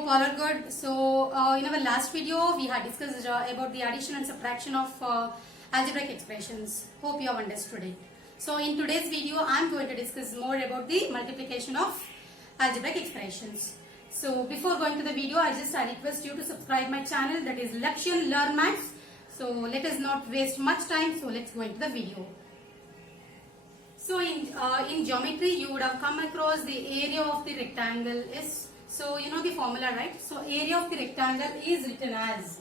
hope all are good. So in our last video we had discussed about the addition and subtraction of algebraic expressions. Hope you have understood it. So in today's video I am going to discuss more about the multiplication of algebraic expressions. So before going to the video, I request you to subscribe my channel, that is Lakshan Learn Maths. So let us not waste much time. So let's go into the video. So in geometry you would have come across the area of the rectangle is, so you know the formula, right? So area of the rectangle is written as,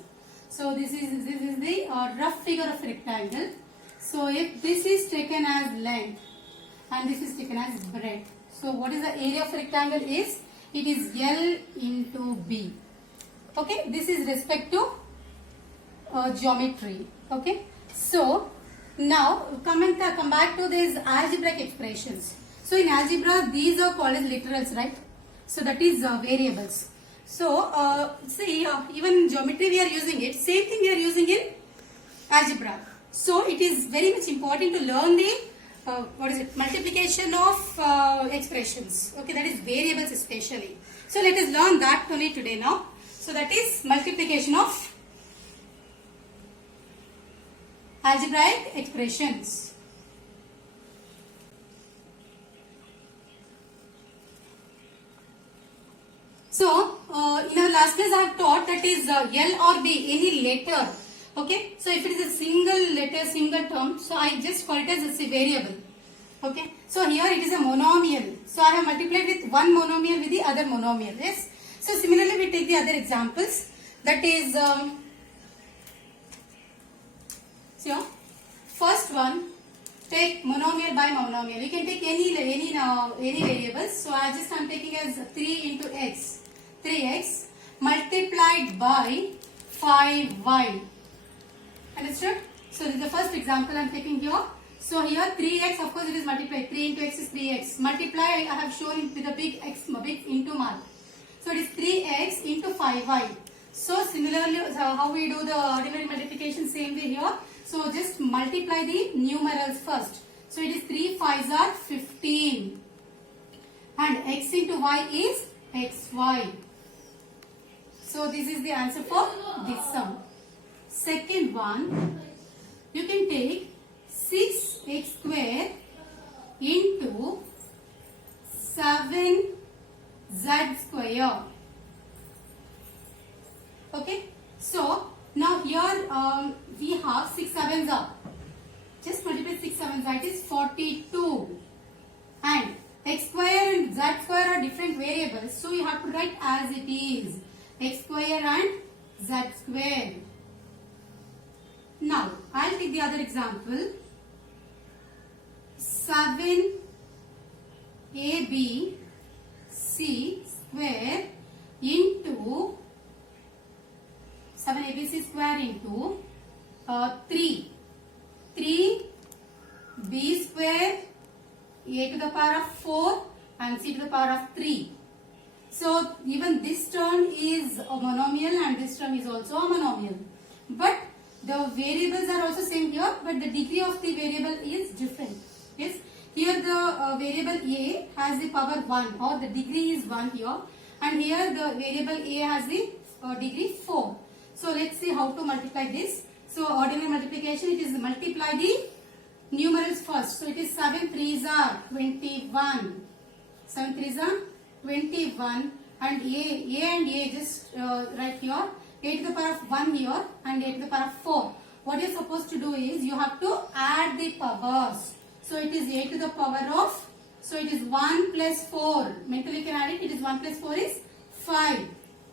so this is the rough figure of rectangle. So if this is taken as length and this is taken as breadth, so what is the area of rectangle is? It is L into B. Okay, this is respect to geometry. Okay, so now come back to these algebraic expressions. So in algebra these are called as literals, right? So that is variables. So see, even in geometry we are using it. Same thing we are using in algebra. So it is very much important to learn the multiplication of expressions. Okay, that is variables especially. So let us learn that only today now. So that is multiplication of algebraic expressions. So in our last class I have taught that is L or B, any letter. Okay, so if it is a single letter, single term, so I just call it as a variable. Okay, so here it is a monomial. So I have multiplied with one monomial with the other monomial. Yes. So similarly we take the other examples. That is, so first one, take monomial by monomial. You can take any variables. So I am taking as 3 into x, 3x multiplied by 5y. Understood? So this is the first example I am taking here. So here 3x, of course it is multiplied. 3 into x is 3x. Multiply I have shown with a big x, big into mark. So it is 3x into 5y. So similarly, how we do the ordinary multiplication, same way here. So just multiply the numerals first. So it is 3 5s are 15. And x into y is xy. So this is the answer for this sum. Second one, you can take 6x square into 7z square. Okay, so now here we have 6 7s are, just multiply 6 7s, that is 42, and x square and z square are different variables, so you have to write as it is, x square and z square. Now I'll take the other example. 7abc square into 7abc square into 3b square, a to the power of 4 and c to the power of 3. So even this term is a monomial and this term is also a monomial. But the variables are also same here, but the degree of the variable is different. Yes, here the variable a has the power 1 or the degree is 1 here, and here the variable a has the degree 4. So let's see how to multiply this. So ordinary multiplication, it is multiply the numerals first. So it is 7 3s are 21. 7 3s are 21, and a and a just write here. A to the power of 1 here and a to the power of 4. What you are supposed to do is you have to add the powers. So it is a to the power of, so it is 1 plus 4. Mentally you can add it. It is 1 plus 4 is 5.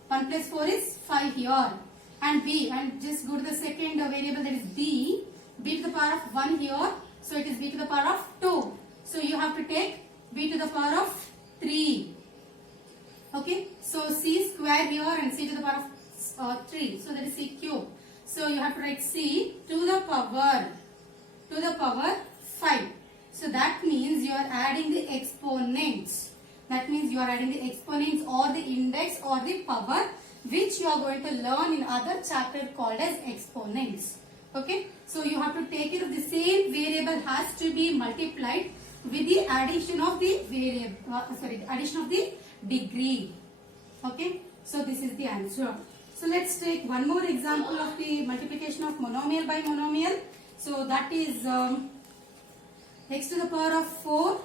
1 plus 4 is 5 here. And b, and just go to the second variable, that is b. b to the power of 1 here. So it is b to the power of 2. So you have to take b to the power of 3. Okay. So c square here and c to the power of 3. So that is c cube. So you have to write c to the power 5. So that means you are adding the exponents. That means you are adding the exponents or the index or the power, which you are going to learn in other chapter called as exponents. Okay. So you have to take it of the same variable has to be multiplied with the addition of the variable, addition of the degree. Okay. So this is the answer. So let's take one more example of the multiplication of monomial by monomial. So that is x to the power of 4,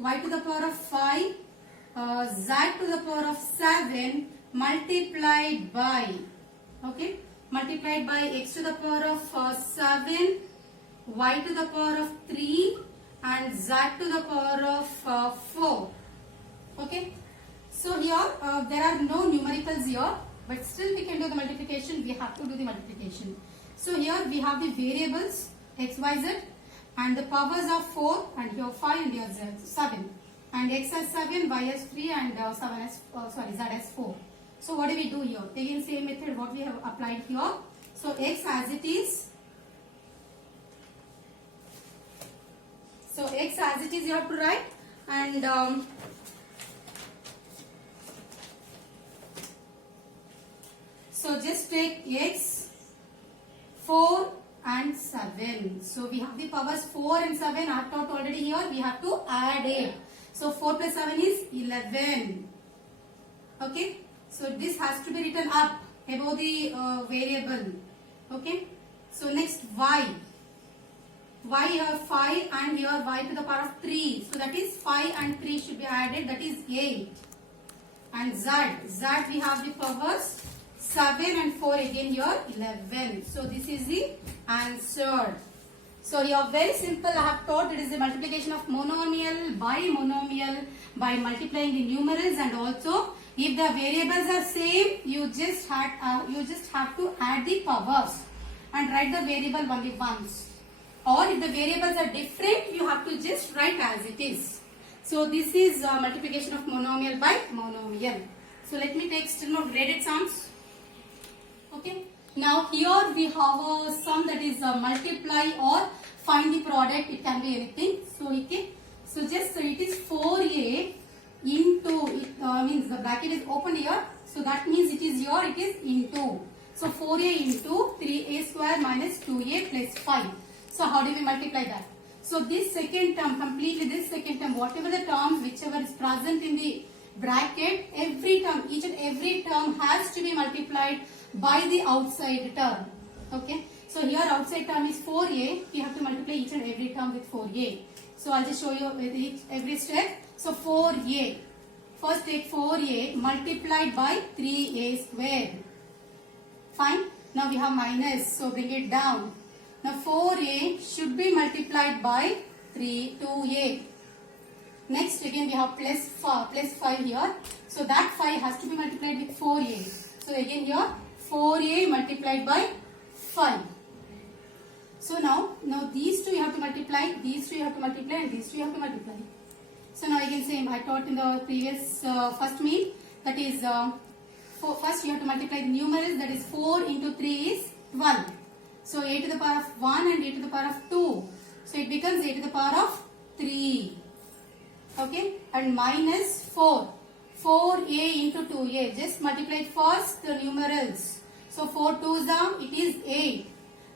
y to the power of 5, z to the power of 7 multiplied by, okay, multiplied by x to the power of 7, y to the power of 3 and z to the power of 4. Okay. So here there are no numericals here, but still we can do the multiplication. We have to do the multiplication. So here we have the variables x, y, z and the powers of 4 and here 5 and here 7. And x has 7, y has 3 and 7 has, z has 4. So what do we do here? Again same method what we have applied here. So x as it is. So x as it is you have to write, and so just take x, 4 and 7. So we have the powers 4 and 7 I have taught already here. We have to add it. So 4 plus 7 is 11. Okay. So this has to be written up above the variable. Okay. So next y. Y here 5 and here y to the power of 3. So that is 5 and 3 should be added. That is 8. And z. Z we have the powers 7 and 4 again here 11. So this is the answer. So here very simple I have taught it is the multiplication of monomial by multiplying the numerals, and also if the variables are same you just have to add the powers and write the variable only once. Or if the variables are different you have to just write as it is. So this is multiplication of monomial by monomial. So let me take still more graded sums. Okay. Now here we have a sum that is multiply or find the product. It can be anything. So okay. So just it is 4a into it means the bracket is open here. So that means it is here. It is into. So 4a into 3a square minus 2a plus 5. So how do we multiply that? So this second term, completely this second term, whatever the terms, whichever is present in the bracket, every term, each and every term has to be multiplied by the outside term. Okay. So here outside term is 4a. We have to multiply each and every term with 4a. So I'll just show you with every step. So 4a. First take 4a multiplied by 3a squared. Fine. Now we have minus. So bring it down. Now 4a should be multiplied by 2a. Next again we have plus 5 here. So that 5 has to be multiplied with 4a. So again here 4a multiplied by 5. So now these two you have to multiply, these two you have to multiply, and these two you have to multiply. So now again same I taught in the previous first meal, that is first you have to multiply the numerals, that is 4 into 3 is 12. So a to the power of 1 and a to the power of 2. So it becomes a to the power of 3. Okay. And minus 4. 4a into 2a. Just multiply first the numerals. So 4 2s are, it is 8.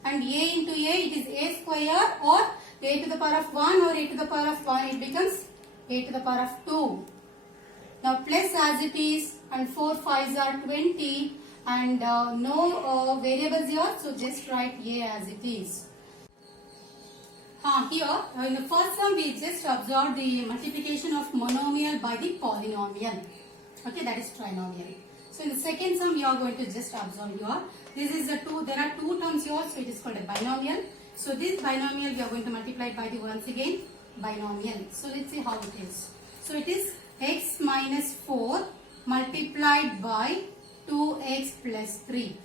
And a into a, it is a square, or a to the power of 1 or a to the power of 1. It becomes a to the power of 2. Now plus as it is, and 4 5s are 20. And no variables here, so just write a as it is. Here in the first sum we just observed the multiplication of monomial by the polynomial. Okay, that is trinomial. So in the second sum we are going to just observe here. This is there are two terms here, so it is called a binomial. So this binomial we are going to multiply by the once again binomial. So let's see how it is. So it is x minus 4 multiplied by 2x plus 3.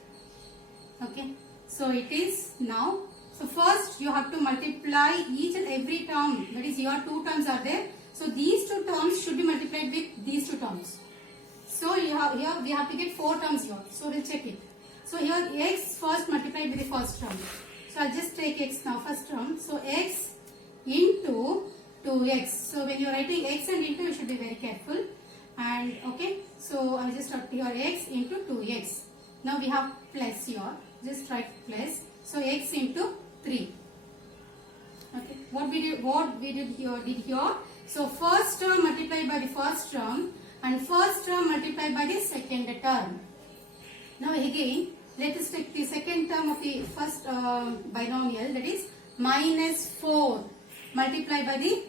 Okay. So it is now. So first you have to multiply each and every term. That is here two terms are there. So these two terms should be multiplied with these two terms. So here we have to get 4 terms here. So we'll check it. So here x first multiplied with the first term. So I'll just take x now, first term. So x into 2x. So when you're writing x and into, you should be very careful. And okay, so I'll just write here x into 2x. Now we have plus here. Just write plus. So x into 3. Okay. What we did here. So first term multiplied by the first term. and first term multiplied by the second term. Now again, let us take the second term of the first binomial, that is minus 4 multiplied by the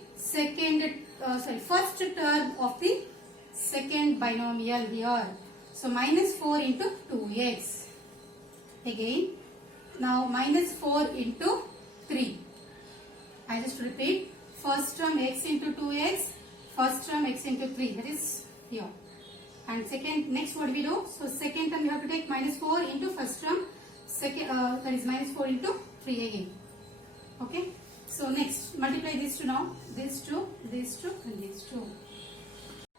first term of the second binomial here. So minus 4 into 2x. Again, now minus 4 into 3. I just repeat, first term x into 2x, first term x into 3, that is here. And second, next what we do? So second term you have to take minus 4 into first term, second that is minus 4 into 3 again. Okay. So next, multiply these two now. These two, and these two.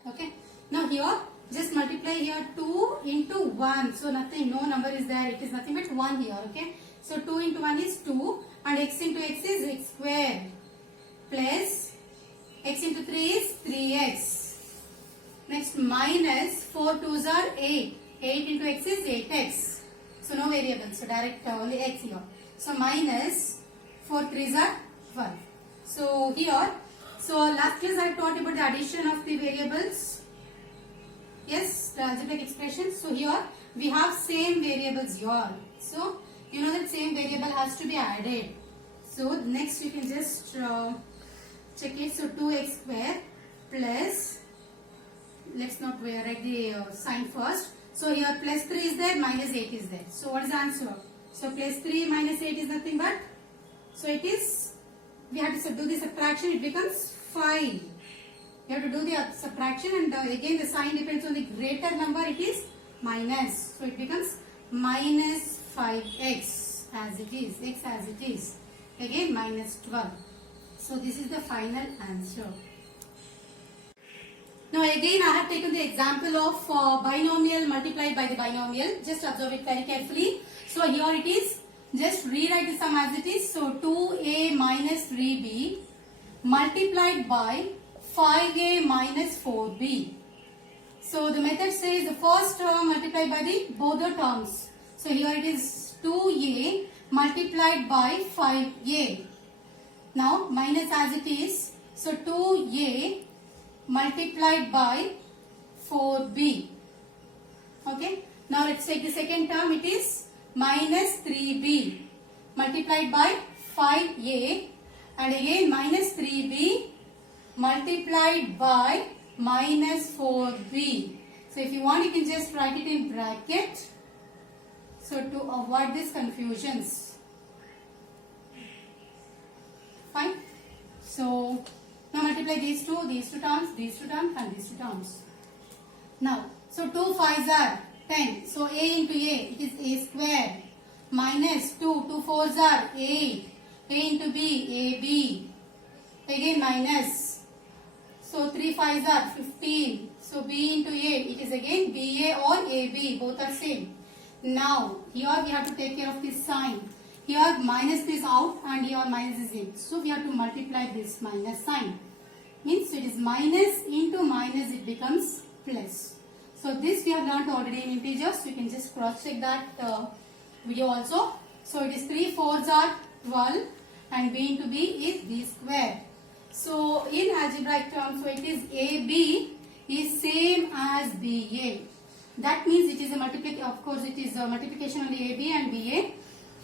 Okay. Now here, just multiply here 2 into 1. So nothing, no number is there. It is nothing but 1 here. Okay. So 2 into 1 is 2 and x into x is x square plus x into 3 is 3x. Next, minus 4 2s are 8. 8 into x is 8x. So no variables. So direct only x here. So minus 4 3s are 12. So here, so last class I taught about the addition of the variables. Yes, the algebraic expression. So here we have same variables here. So you know that same variable has to be added. So next you can just check it. So 2x square plus, let's not write the sign first. So here plus 3 is there, minus 8 is there. So what is the answer? So plus 3 minus 8 is nothing but, so it is, we have to do the subtraction, it becomes 5. You have to do the subtraction and again the sign depends on the greater number, it is minus. So it becomes minus 5x as it is, x as it is. Again minus 12. So this is the final answer. Now again I have taken the example of binomial multiplied by the binomial. Just observe it very carefully. So here it is. Just rewrite the sum as it is. So 2a minus 3b multiplied by 5a minus 4b. So the method says the first term multiplied by the both the terms. So here it is 2a multiplied by 5a. Now minus as it is. So 2a multiplied by 4b. Okay. Now let's take the second term. It is minus 3b multiplied by 5a and again minus 3b multiplied by minus 4b. So if you want you can just write it in bracket. So to avoid these confusions. Fine. So now multiply these two terms, and these two terms. Now, so 2 5s are 10. So a into a, it is a square. Minus 2 4s are 8. A into b, ab. Again minus. So 3 5s are 15. So b into a, it is again ba or ab. Both are same. Now, here we have to take care of this sign. Here minus is out and here minus is in. So we have to multiply this minus sign. Means it is minus into minus, it becomes plus. So this we have learnt already in integers. You can just cross check that video also. So it is 3 4s are 12 and b into b is b square. So in algebraic terms, so it is ab is same as ba. That means it is a multiplication. Of course, it is a multiplication on the ab and ba.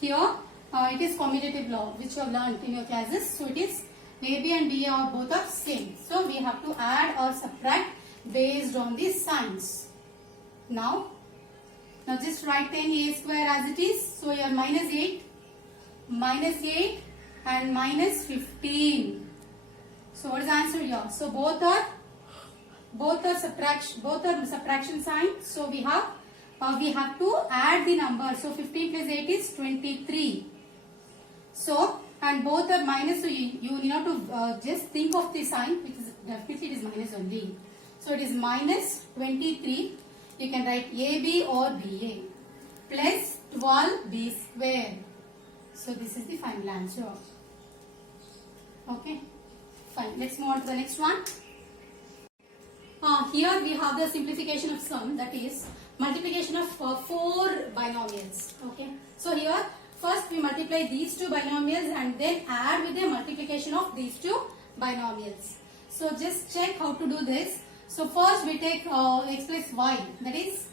Here it is commutative law which you have learnt in your classes. So it is AB and BA are both are same. So we have to add or subtract based on the signs. Now just write 10a square as it is. So here minus 8 and minus 15. So what is the answer here? So both are subtraction sign. So we have to add the number. So 15 plus 8 is 23. So and both are minus, so you need not to just think of the sign, which is definitely it is minus only. So it is minus 23. You can write AB or BA plus 12B square. So this is the final answer. Okay, fine. Let's move on to the next one. Here we have the simplification of sum, that is multiplication of 4 binomials. Okay, so here first we multiply these two binomials and then add with the multiplication of these two binomials. So just check how to do this. So first we take x plus y, that is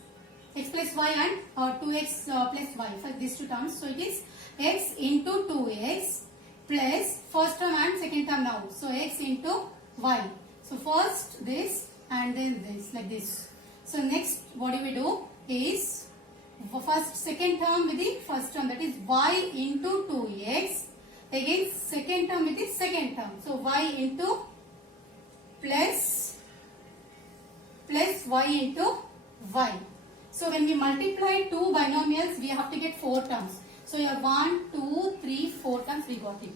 x plus y and 2x plus y for these two terms. So it is x into 2x plus first term and second term now. So x into y. So first this and then this, like this. So next what do we do is first second term with the first term, that is y into 2x. Again second term with the second term. So y into plus y into y. So when we multiply two binomials, we have to get 4 terms. So here 1, 2, 3, 4 terms we got it.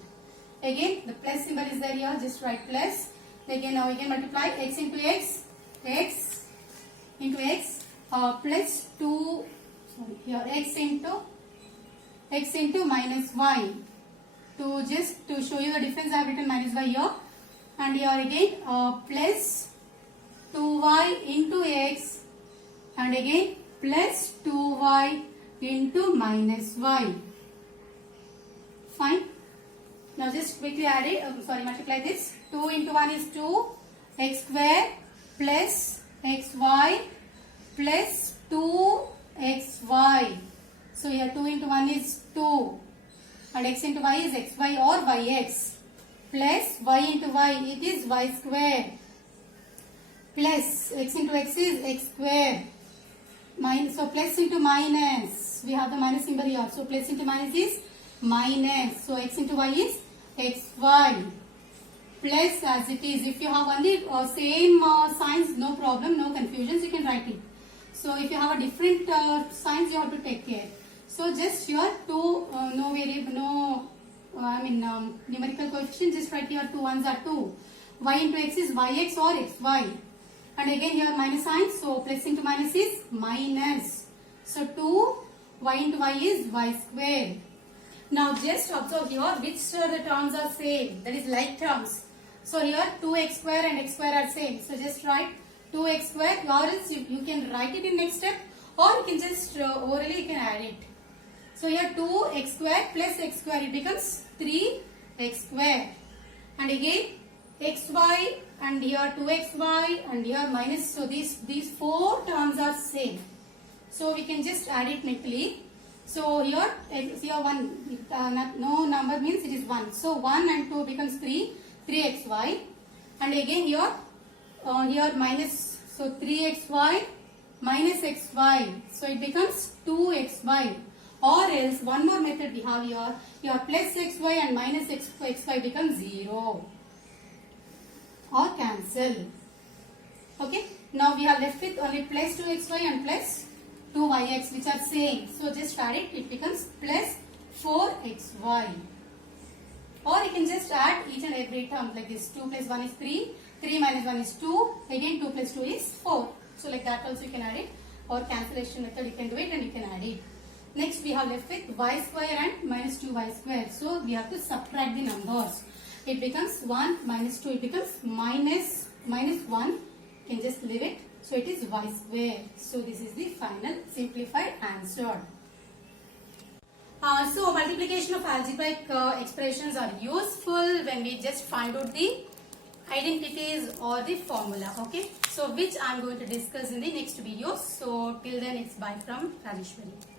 Again the plus symbol is there here, just write plus. Again now we can multiply x into x, x into x plus 2, sorry, here x into minus y. To show you the difference, I have written minus y here. And here again plus 2y into x, and again plus 2y into minus y. Fine. Now just quickly add it, multiply this. 2 into 1 is 2, x square plus xy plus 2xy. So here 2 into 1 is 2 and x into y is xy or yx, plus y into y, it is y square, plus x into x is x square, minus, so plus into minus, we have the minus symbol here, so plus into minus is minus, so x into y is xy, plus as it is. If you have only same signs, no problem, no confusions, you can write it. So if you have a different signs, you have to take care. So just here two no variable, no numerical coefficient, just write here 2 ones are 2. Y into x is yx or xy. And again here minus sign, so plus into minus is minus. So 2 y into y is y square. Now just observe here which the terms are same, that is like terms. So here 2x square and x square are same. So just write 2x square, or else you can write it in next step, or you can just orally you can add it. So here 2x square plus x square, it becomes 3x square. And again xy, and here 2xy, and here minus. So these 4 terms are same. So we can just add it mentally. So here 1, no number means it is 1. So 1 and 2 becomes 3xy. And again here minus, so 3xy minus xy. So it becomes 2xy. Or else one more method we have here plus xy and minus xy becomes 0 or cancel. Okay, now we are left with only plus 2xy and plus 2yx, which are same. So just add it, it becomes plus 4xy. Or you can just add each and every term like this. 2 plus 1 is 3, 3 minus 1 is 2, again 2 plus 2 is 4. So like that also you can add it, or cancellation method you can do it and you can add it. Next we have left with y square and minus 2y square. So we have to subtract the numbers. It becomes 1 minus 2, it becomes minus 1. You can just leave it. So it is y square. So this is the final simplified answer. So multiplication of algebraic expressions are useful when we just find out the identities or the formula. Okay. So which I am going to discuss in the next video. So till then it's bye from Rajeshwari.